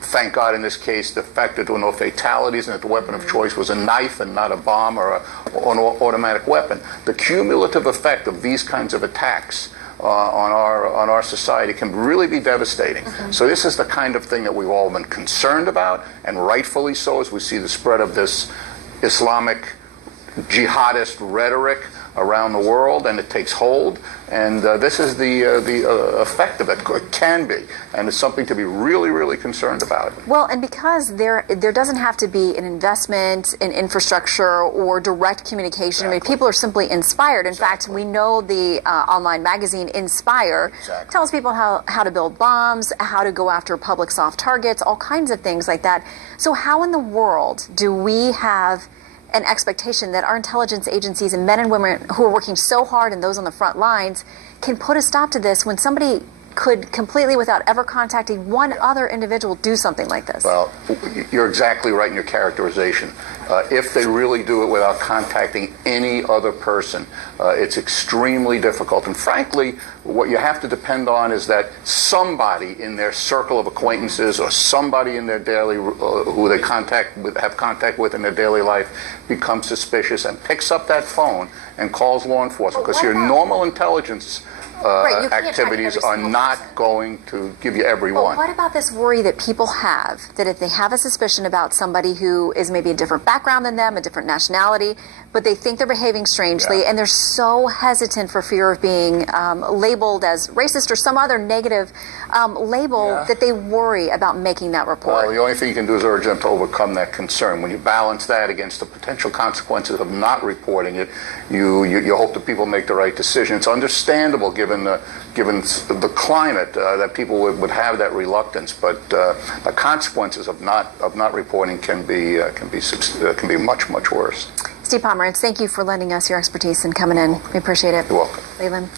thank God in this case, the fact that there were no fatalities and that the weapon of choice was a knife and not a bomb or an automatic weapon. The cumulative effect of these kinds of attacks on our society can really be devastating. So this is the kind of thing that we've all been concerned about, and rightfully so, as we see the spread of this Islamic jihadist rhetoric around the world, and it takes hold. And this is the effect of it. It can be, and it's something to be really, really concerned about. Well, and because there doesn't have to be an investment in infrastructure or direct communication. Exactly. I mean, people are simply inspired. In fact, we know the online magazine Inspire tells people how to build bombs, how to go after public soft targets, all kinds of things like that. So how in the world do we have an expectation that our intelligence agencies and men and women who are working so hard and those on the front lines can put a stop to this when somebody could completely, without ever contacting one other individual, do something like this? Well, you're exactly right in your characterization. If they really do it without contacting any other person, it's extremely difficult. And frankly, what you have to depend on is that somebody in their circle of acquaintances or somebody in their daily, who they have contact with in their daily life, becomes suspicious and picks up that phone and calls law enforcement, because your normal intelligence activities are not going to give you every one. What about this worry that people have, that if they have a suspicion about somebody who is maybe a different background than them, a different nationality, but they think they're behaving strangely, and they're so hesitant for fear of being labeled as racist or some other negative label, that they worry about making that report? Well, the only thing you can do is urge them to overcome that concern. When you balance that against the potential consequences of not reporting it, you hope that people make the right decision. It's understandable given the climate that people would have that reluctance, but the consequences of not reporting can be much, much worse. Steve Pomerantz, thank you for lending us your expertise and coming in. We appreciate it. You're welcome. Leland.